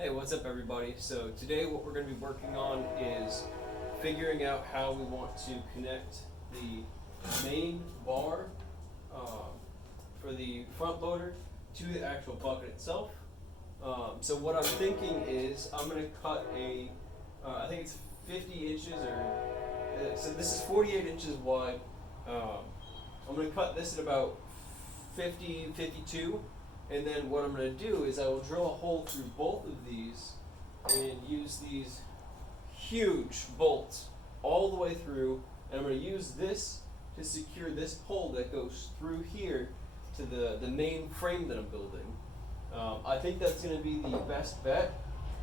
Hey, what's up everybody? So today what we're going to be working on is figuring out how we want to connect the main bar for the front loader to the actual bucket itself. So what I'm thinking is I'm going to cut I think it's 50 inches so this is 48 inches wide. I'm going to cut this at about 50, 52. And then what I'm going to do is I will drill a hole through both of these and use these huge bolts all the way through. And I'm going to use this to secure this pole that goes through here to the main frame that I'm building. I think that's going to be the best bet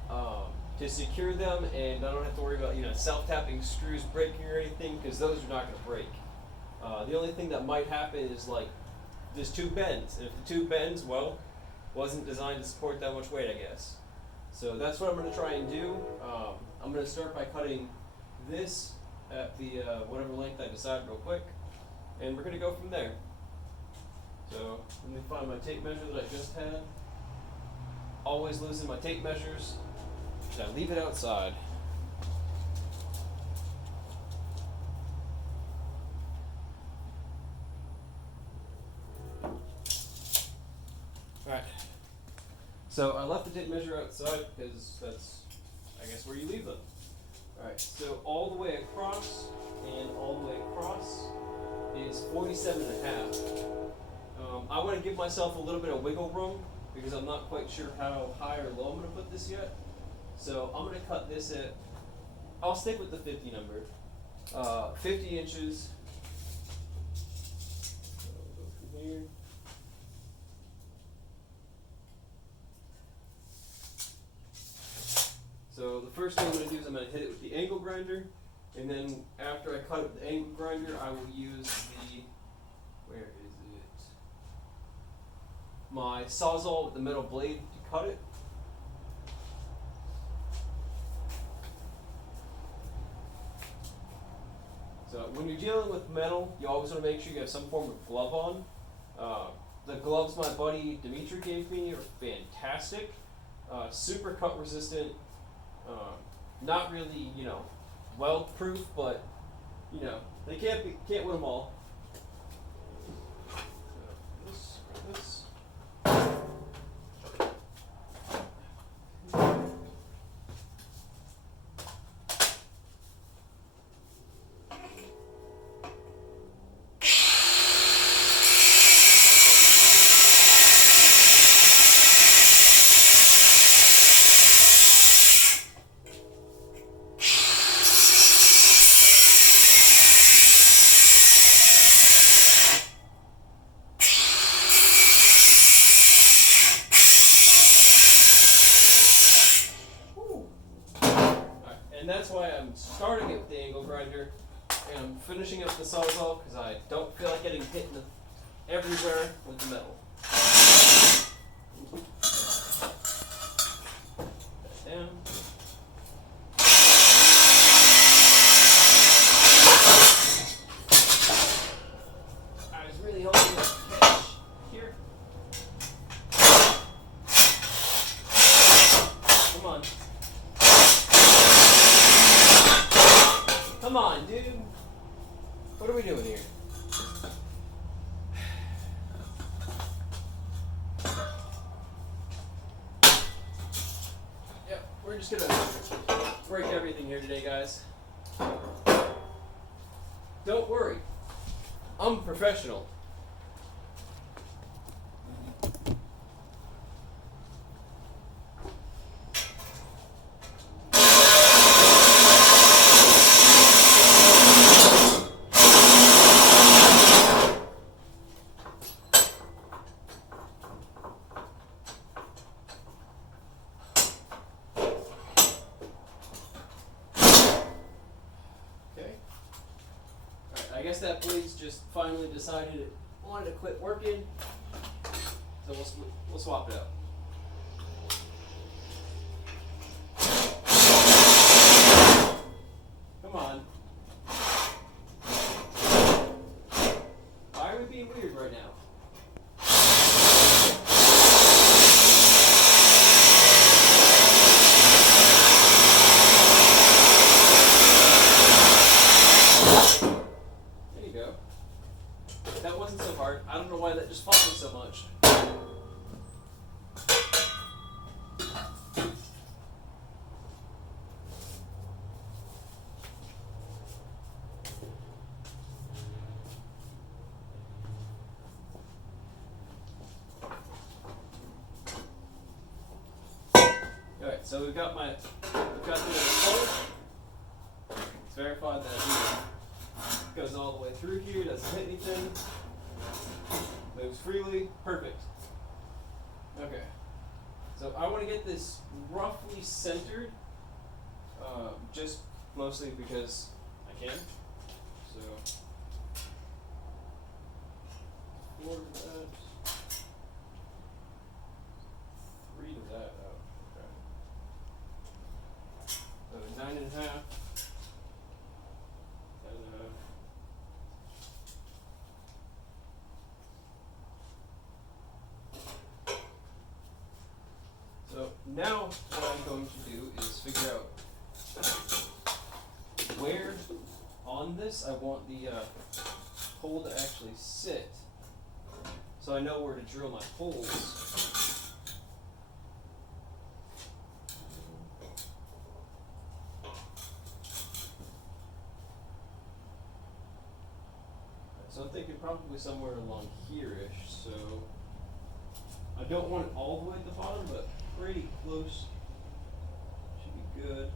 to secure them, and I don't have to worry about self-tapping screws breaking or anything, because those are not going to break. The only thing that might happen is like this tube bends, and if the tube bends, well, wasn't designed to support that much weight, I guess. So that's what I'm going to try and do. I'm going to start by cutting this at the whatever length I decide real quick, and we're going to go from there. So let me find my tape measure that I just had. Always losing my tape measures, so I leave it outside. Alright, so I left the tape measure outside because that's, I guess, where you leave them. Alright, so all the way across and all the way across is 47 and a half. I want to give myself a little bit of wiggle room because I'm not quite sure how high or low I'm going to put this yet. So I'm going to cut this at, I'll stick with the 50 number, 50 inches. So we'll go from here. So the first thing I'm going to do is I'm going to hit it with the angle grinder, and then after I cut it with the angle grinder, I will use where is it? My Sawzall with the metal blade to cut it. So when you're dealing with metal, you always want to make sure you have some form of glove on. The gloves my buddy Dimitri gave me are fantastic, super cut resistant. Not really, weld proof, but they can't win them all. So this. And that's why I'm starting it with the angle grinder, and I'm finishing up the Sawzall because I don't feel like getting hit everywhere with the metal. Put that down. I was really hoping to catch here. Come on. Come on, dude. What are we doing here? Yep, we're just gonna break everything here today, guys. Don't worry. I'm professional. I guess that blade's just finally decided it wanted to quit working, so we'll swap it out. Come on. Why are we being weird right now? Okay, so we've got the hole. It's verified that it goes all the way through here, doesn't hit anything, moves freely, perfect. Okay, so I want to get this roughly centered, just mostly because I can. So, 4 to that, 3 to that, oh, okay. So 9.5, 10.5. So now what I'm going to do is figure out where on this I want the hole to actually sit, so I know where to drill my holes. So I'm thinking probably somewhere along here-ish, so I don't want it all the way at the bottom, but pretty close should be good.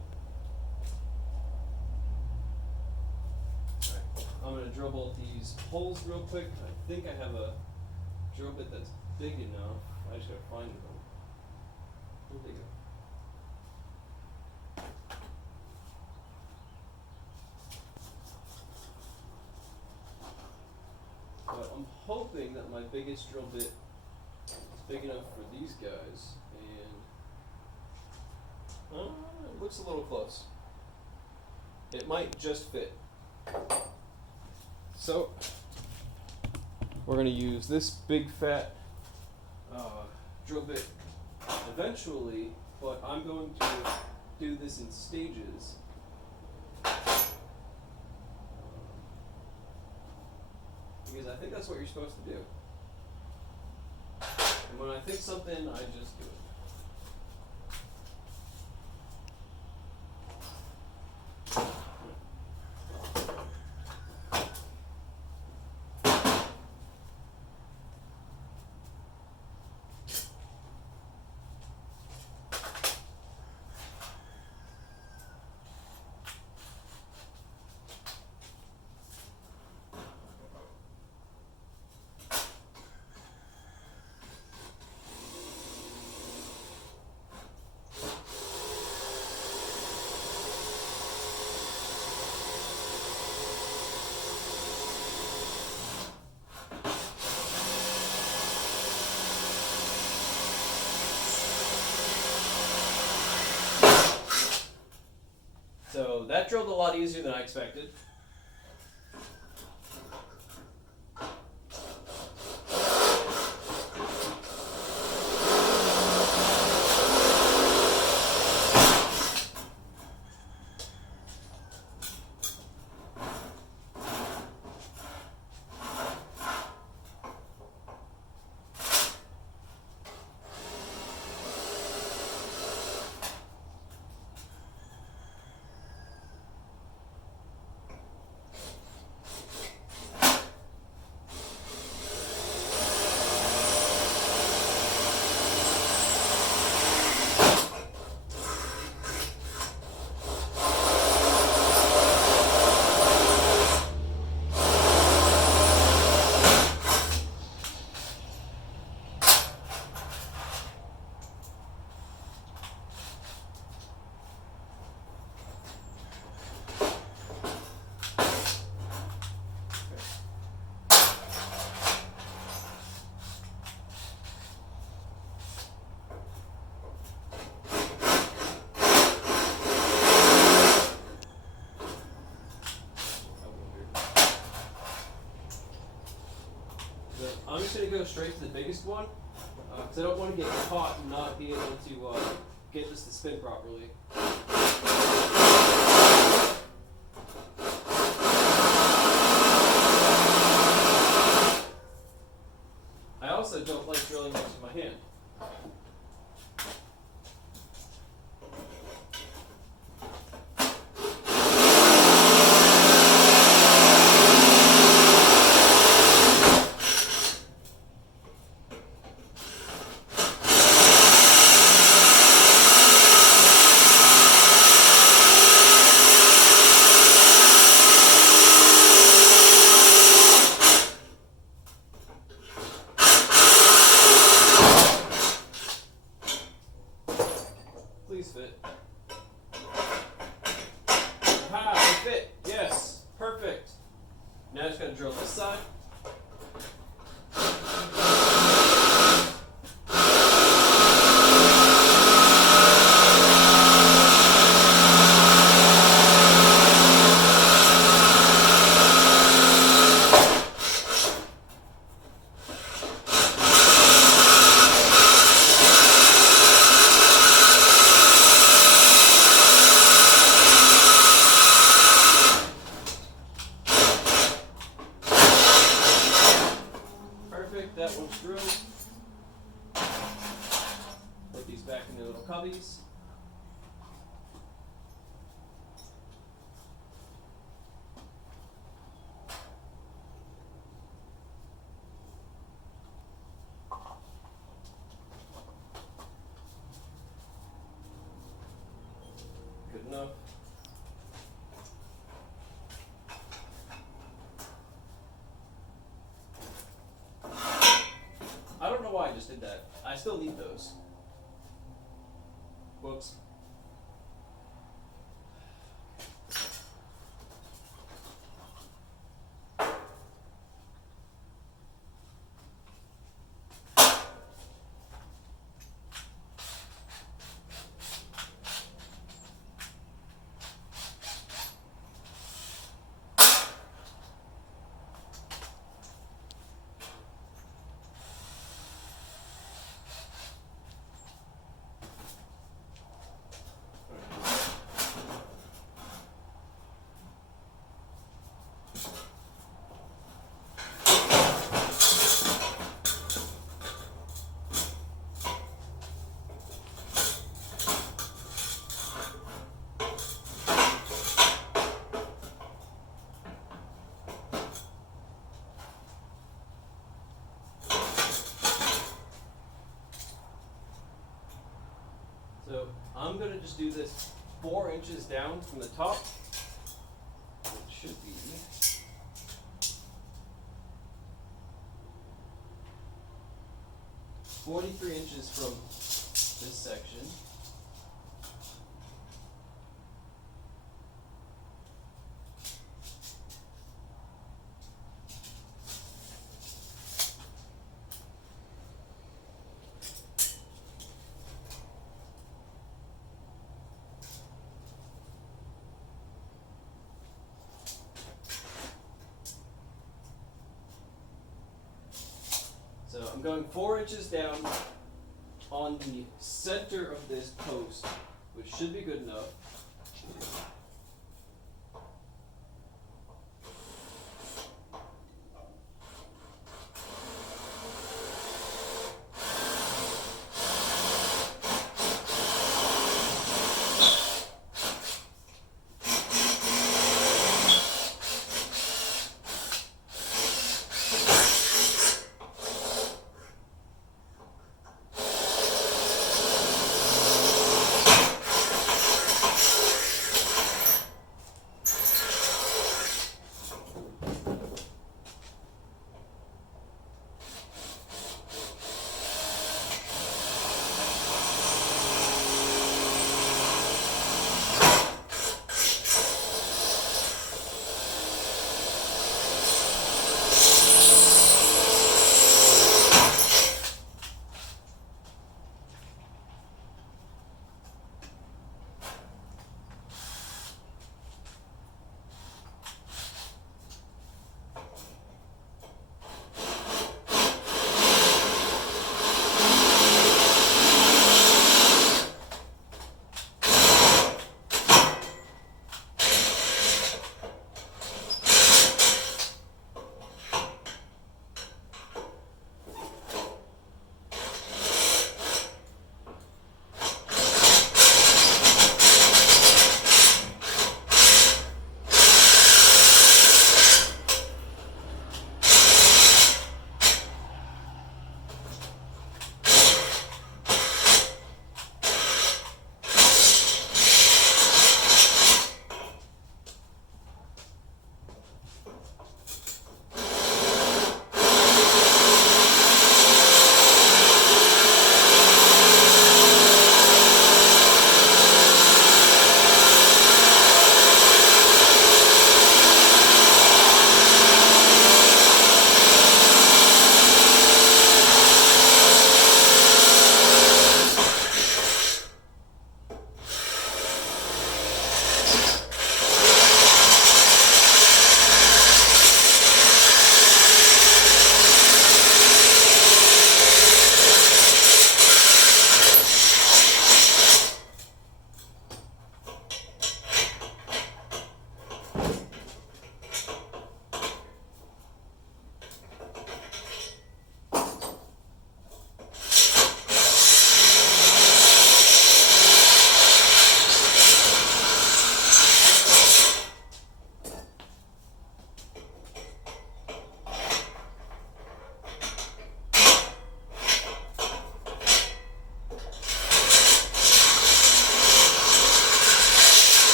Alright, I'm going to drill both these holes real quick. I think I have a drill bit that's big enough. I just got to find them. Where'd they go? But I'm hoping that my biggest drill bit is big enough for these guys, and it looks a little close. It might just fit. So we're going to use this big fat drill bit eventually, but I'm going to do this in stages. Because I think that's what you're supposed to do. And when I think something, I just do it. So that drilled a lot easier than I expected. I'm just going to go straight to the biggest one, because I don't want to get caught and not be able to get this to spin properly. I also don't like drilling much with my hand. Please fit. Aha, they fit. Yes, perfect. Now I just gotta drill this side. That one's through. Put these back in their little cubbies. Good enough. I don't know why I just did that. I still need those. Whoops. So I'm going to just do this 4 inches down from the top. It should be 43 inches from this section. So I'm going 4 inches down on the center of this post, which should be good enough.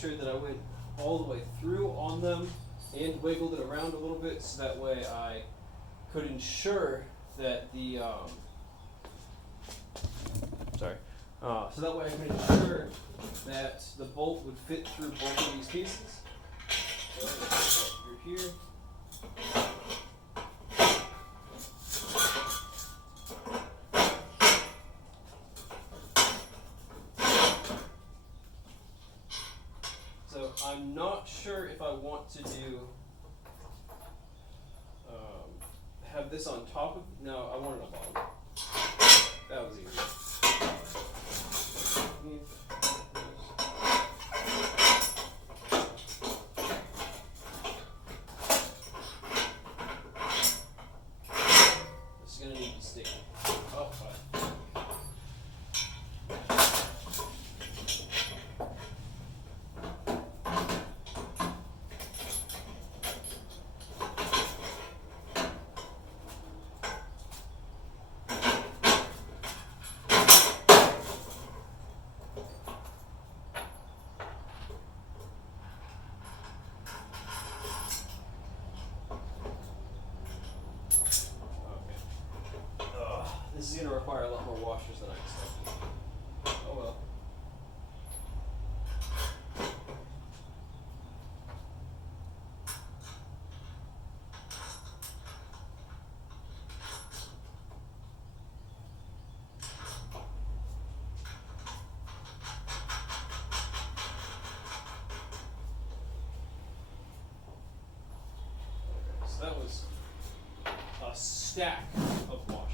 sure that I went all the way through on them and wiggled it around a little bit so that way I could ensure that the so that way I could ensure that the bolt would fit through both of these pieces. So I'm going to put that through here. So I'm not sure if I want to do have this on top of. No, I want it on bottom. That was easy. This is gonna need to stick. Oh, fine. This is going to require a lot more washers than I expected. Oh well. Okay, so that was a stack of washers.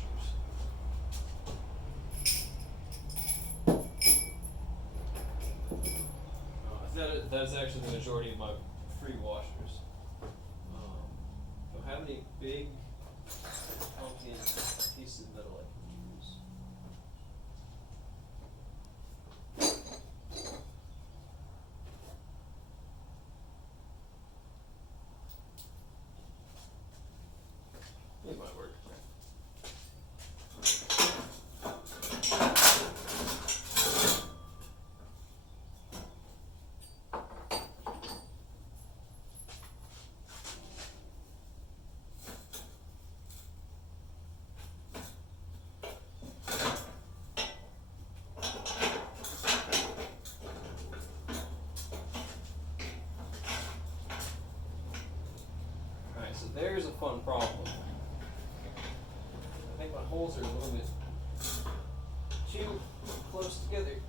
That's actually the majority of my free washers. Don't have any big pumpkin pieces of metal I can use. It might work. So there's a fun problem. I think my holes are a little bit too close together.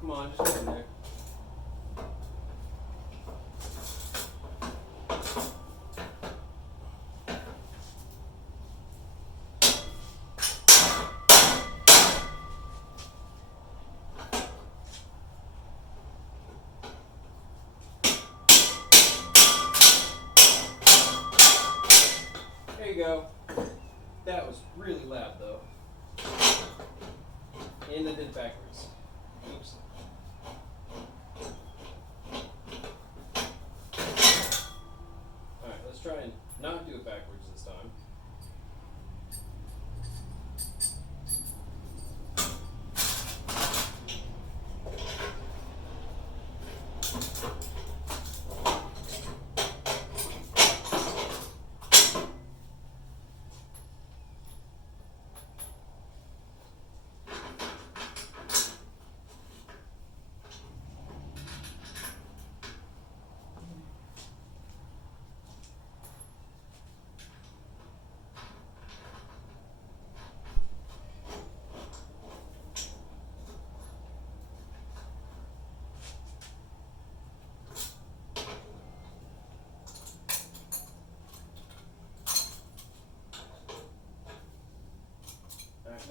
Come on, just get in there. There you go. That was really loud though. And I did it backwards. Oops. Alright, let's try and not do it backwards this time.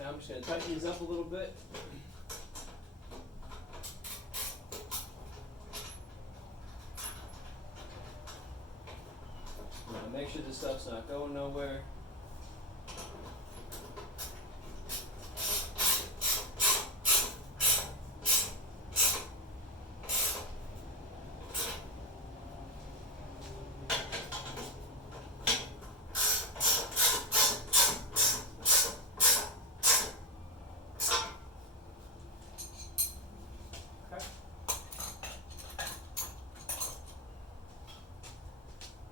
Now I'm just going to tighten these up a little bit. Make sure this stuff's not going nowhere.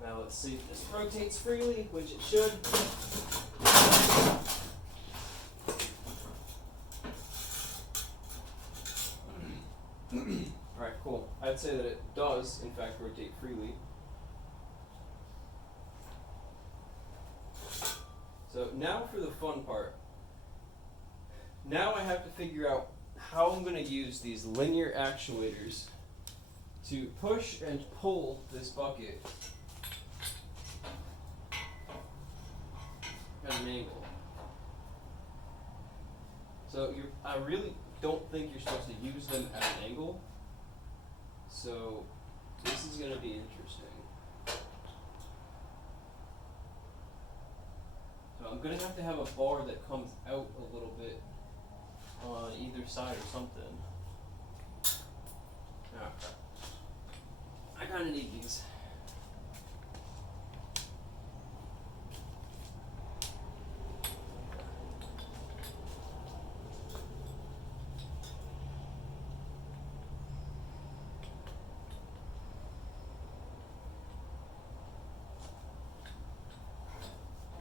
Now let's see if this rotates freely, which it should. Alright, cool. I'd say that it does, in fact, rotate freely. So now for the fun part. Now I have to figure out how I'm going to use these linear actuators to push and pull this bucket at an angle. So I really don't think you're supposed to use them at an angle. So this is going to be interesting. So I'm going to have a bar that comes out a little bit on either side or something. Now, I kind of need these.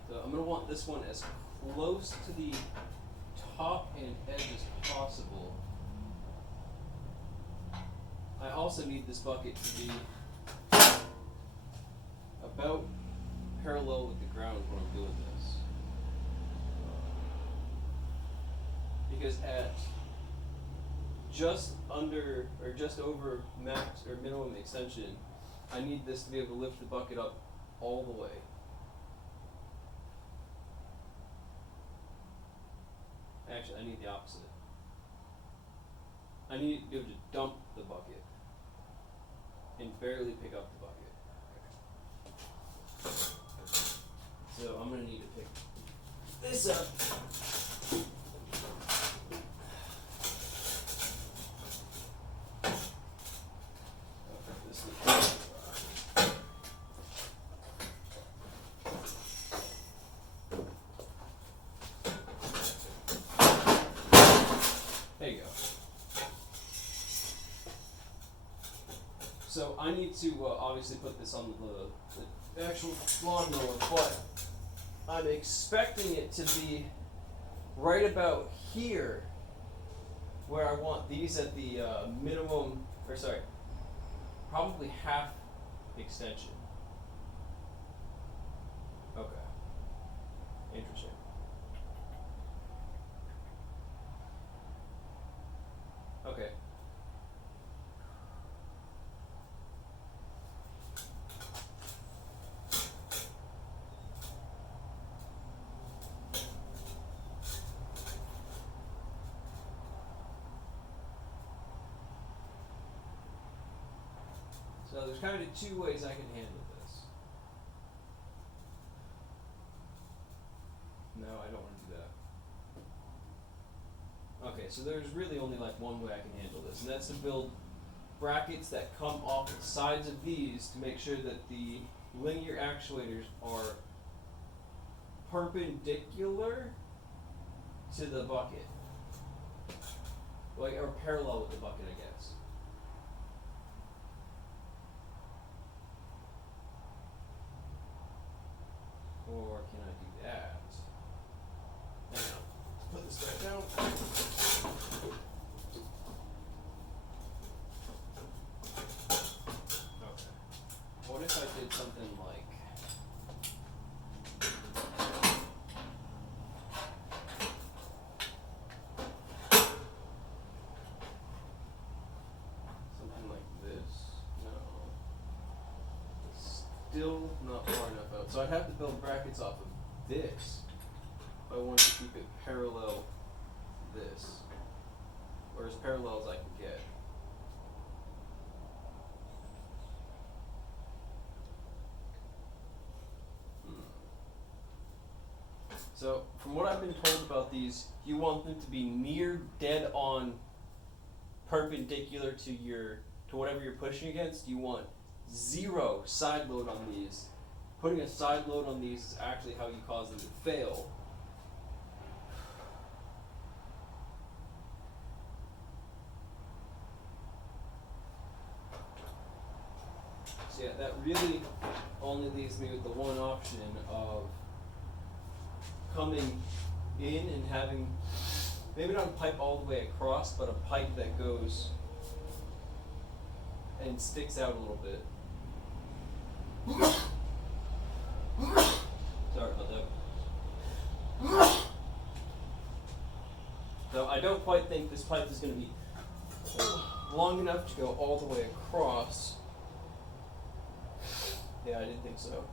So I'm going to want this one as close to the top and edge as possible. I also need this bucket to be about parallel with the ground when I'm doing this. Because at just under or just over max or minimum extension, I need this to be able to lift the bucket up all the way. Actually, I need the opposite. I need to be able to dump the bucket and barely pick up the bucket. So I'm going to need to pick this up. There you go. So I need to obviously put this on the actual lawnmower, but I'm expecting it to be right about here where I want these at the minimum, or sorry, probably half extension. Okay. Interesting. Okay. So there's kind of two ways I can handle this. No, I don't want to do that. Okay, so there's really only like one way I can handle this, and that's to build brackets that come off the sides of these to make sure that the linear actuators are perpendicular to the bucket. Like, or parallel with the bucket, I guess. Or can I do that? Hang on. Put this back down. Okay. What if I did something like this? No. It's still not far enough out. So I'd have to build brackets off of this if I wanted to keep it parallel this, or as parallel as I can get. So, from what I've been told about these, you want them to be near dead on perpendicular to whatever you're pushing against. You want 0 side load on these. Putting a side load on these is actually how you cause them to fail. So yeah, that really only leaves me with the one option of coming in and having, maybe not a pipe all the way across, but a pipe that goes and sticks out a little bit. Sorry about that. So I don't quite think this pipe is going to be long enough to go all the way across. Yeah, I didn't think so.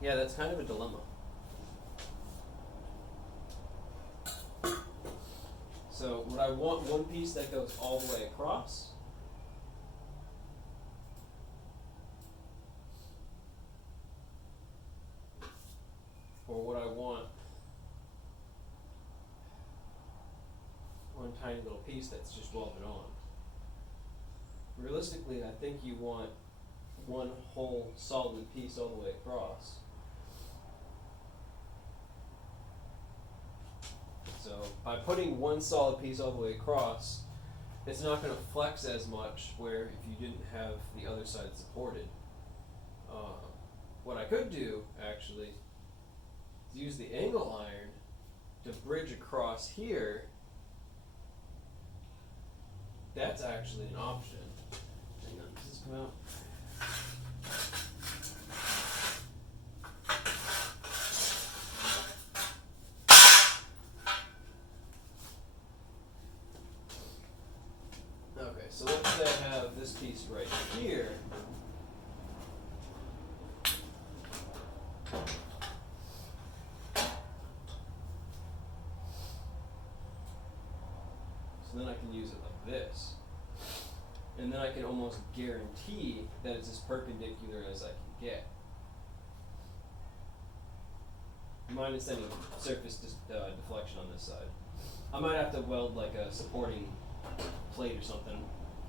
Yeah, that's kind of a dilemma. So would I want one piece that goes all the way across? Or would I want one tiny little piece that's just welded on? Realistically, I think you want one whole solid piece all the way across. So by putting one solid piece all the way across, it's not going to flex as much where if you didn't have the other side supported. What I could do, actually, is use the angle iron to bridge across here. That's actually an option. Hang on, does this come out? Okay, so let's say I have this piece right here. So then I can use it like this. And then I can almost guarantee that it's as perpendicular as I can get. Minus any surface deflection on this side. I might have to weld like a supporting plate or something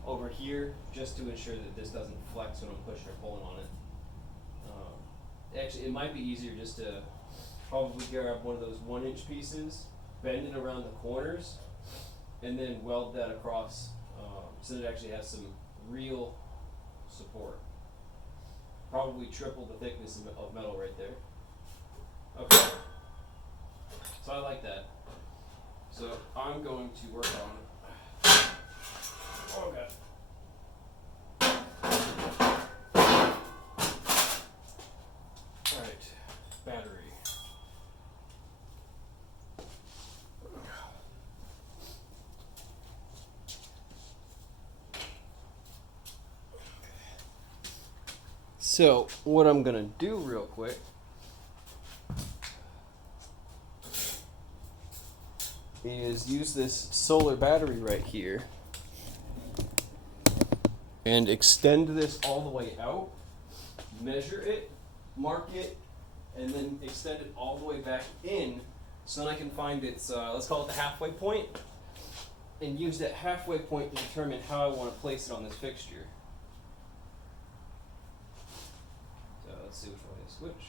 over here just to ensure that this doesn't flex when I'm pushing or pulling on it. Actually, it might be easier just to probably grab one of those 1-inch pieces, bend it around the corners, and then weld that across so that it actually has some real support. Probably triple the thickness of metal right there. Okay, so I like that. So I'm going to work on, oh god. Alright, battery. So what I'm gonna do real quick is use this solar battery right here and extend this all the way out, measure it, mark it, and then extend it all the way back in so then I can find its, let's call it the halfway point, and use that halfway point to determine how I want to place it on this fixture. So let's see which way I switch.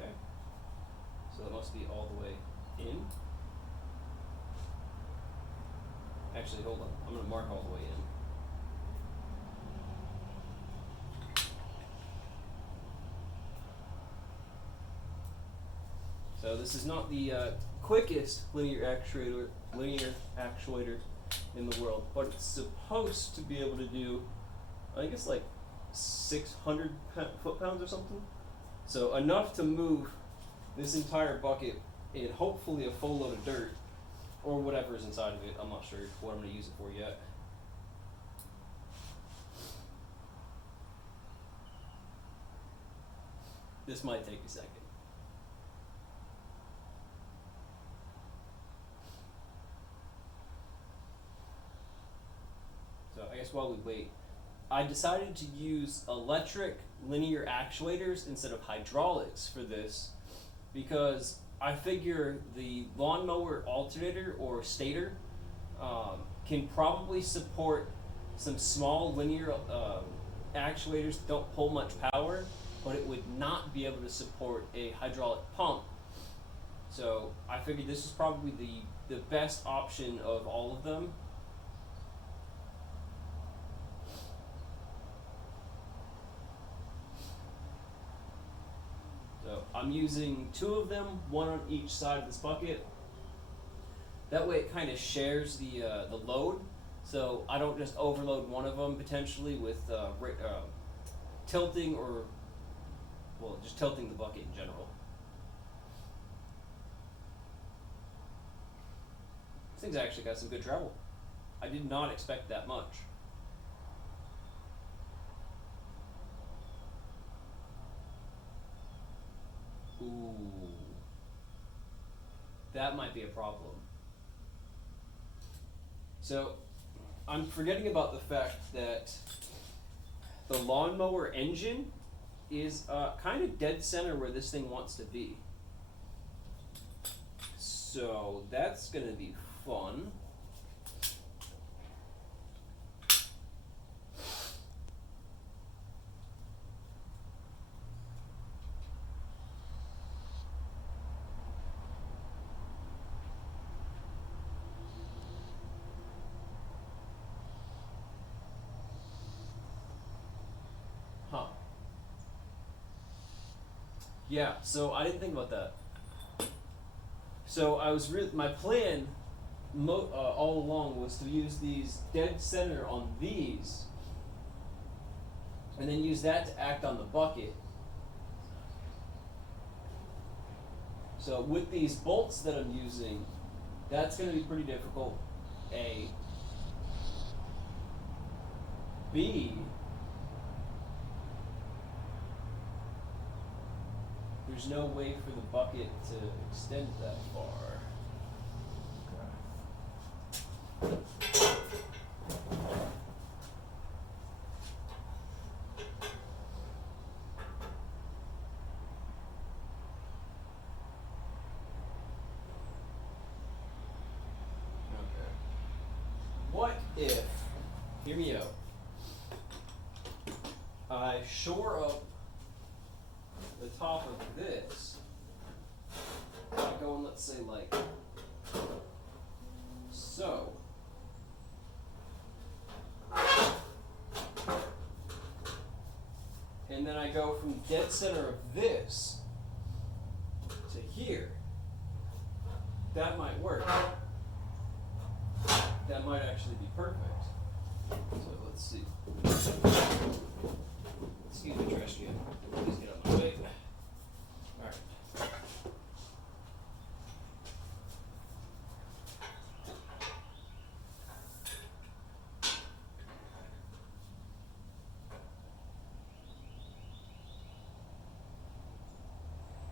Okay, so that must be all the way in. Actually, hold on, I'm going to mark all the way in. So this is not the quickest linear actuator in the world, but it's supposed to be able to do, I think it's like 600 foot-pounds or something. So enough to move this entire bucket in hopefully a full load of dirt, or whatever is inside of it. I'm not sure what I'm going to use it for yet. This might take a second. So I guess while we wait, I decided to use electric linear actuators instead of hydraulics for this because I figure the lawnmower alternator or stator can probably support some small linear actuators that don't pull much power, but it would not be able to support a hydraulic pump. So I figured this is probably the best option of all of them. So I'm using 2 of them, 1 on each side of this bucket. That way it kind of shares the load, so I don't just overload one of them potentially with tilting or, well, just tilting the bucket in general. This thing's actually got some good travel. I did not expect that much. Ooh. That might be a problem. So, I'm forgetting about the fact that the lawnmower engine is kind of dead center where this thing wants to be. So, that's going to be fun. Huh. Yeah, so I didn't think about that. So I was my plan all along was to use these dead center on these, and then use that to act on the bucket. So with these bolts that I'm using, that's going to be pretty difficult. A. B. There's no way for the bucket to extend that far. Okay. What if, hear me out, I shore up the top of this by going, let's say, like so. And then I go from dead center of this to here. That might work. That might actually be perfect. So let's see. Excuse me, trash can. Please get out of my way. Alright.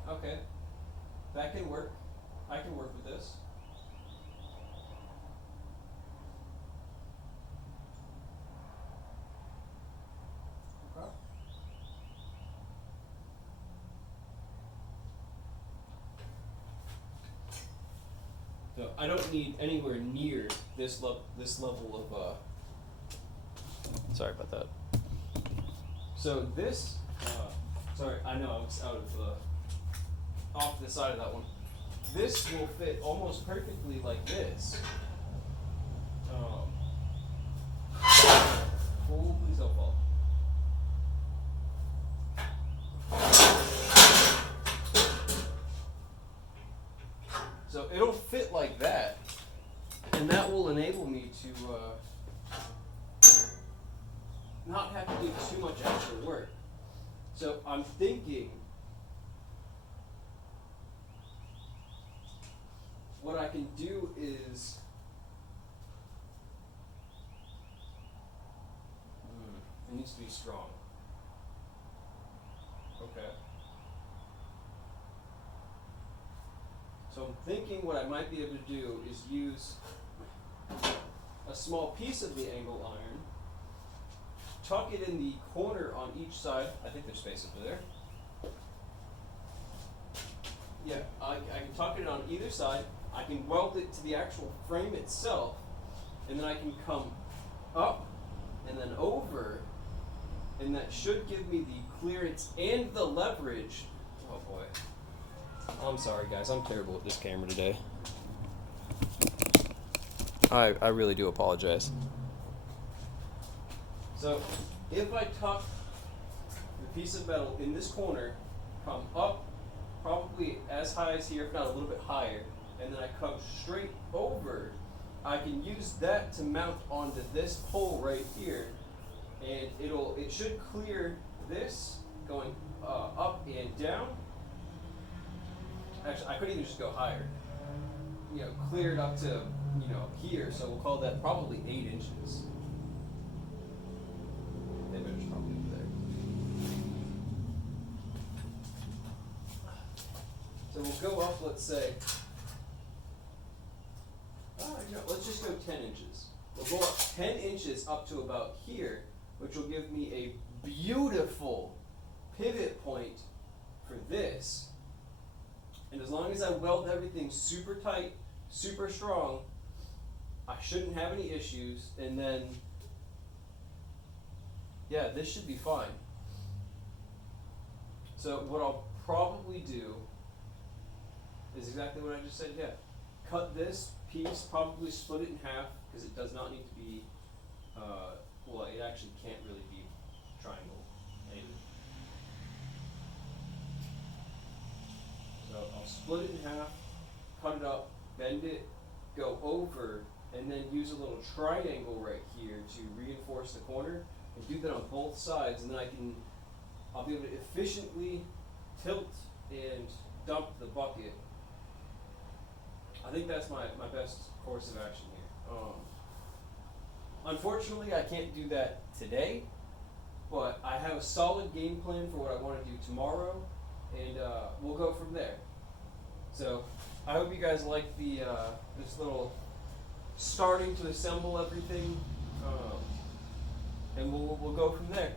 Okay. That can work. I can work with this. Okay. So I don't need anywhere near this level of sorry about that. So this sorry, I know I was out of off the side of that one. This will fit almost perfectly like this. Oh, please don't fall. So it'll fit like that, and that will enable me to not have to do too much extra work. So I'm thinking what I can do is it needs to be strong. Okay. So I'm thinking what I might be able to do is use a small piece of the angle iron, tuck it in the corner on each side. I think there's space over there. Yeah, I can tuck it on either side. I can weld it to the actual frame itself, and then I can come up and then over, and that should give me the clearance and the leverage. Oh boy. I'm sorry guys, I'm terrible with this camera today. I really do apologize. So if I tuck the piece of metal in this corner, come up probably as high as here, if not a little bit higher, and then I come straight over, I can use that to mount onto this pole right here, and it should clear this going up and down. Actually, I could even just go higher. You know, clear it up to, you know, here, so we'll call that probably 8 inches. The image is probably over there. So we'll go up, let's say, let's just go 10 inches. We'll go up 10 inches up to about here, which will give me a beautiful pivot point for this. And as long as I weld everything super tight, super strong, I shouldn't have any issues. And then, yeah, this should be fine. So what I'll probably do is exactly what I just said, yeah. Cut this piece, probably split it in half, because it does not need to be, well, it actually can't really be triangle. So I'll split it in half, cut it up, bend it, go over, and then use a little triangle right here to reinforce the corner, and do that on both sides, and then I'll be able to efficiently tilt and dump the bucket. I think that's my best course of action here. Unfortunately, I can't do that today, but I have a solid game plan for what I want to do tomorrow, and we'll go from there. So I hope you guys like the this little starting to assemble everything, and we'll go from there.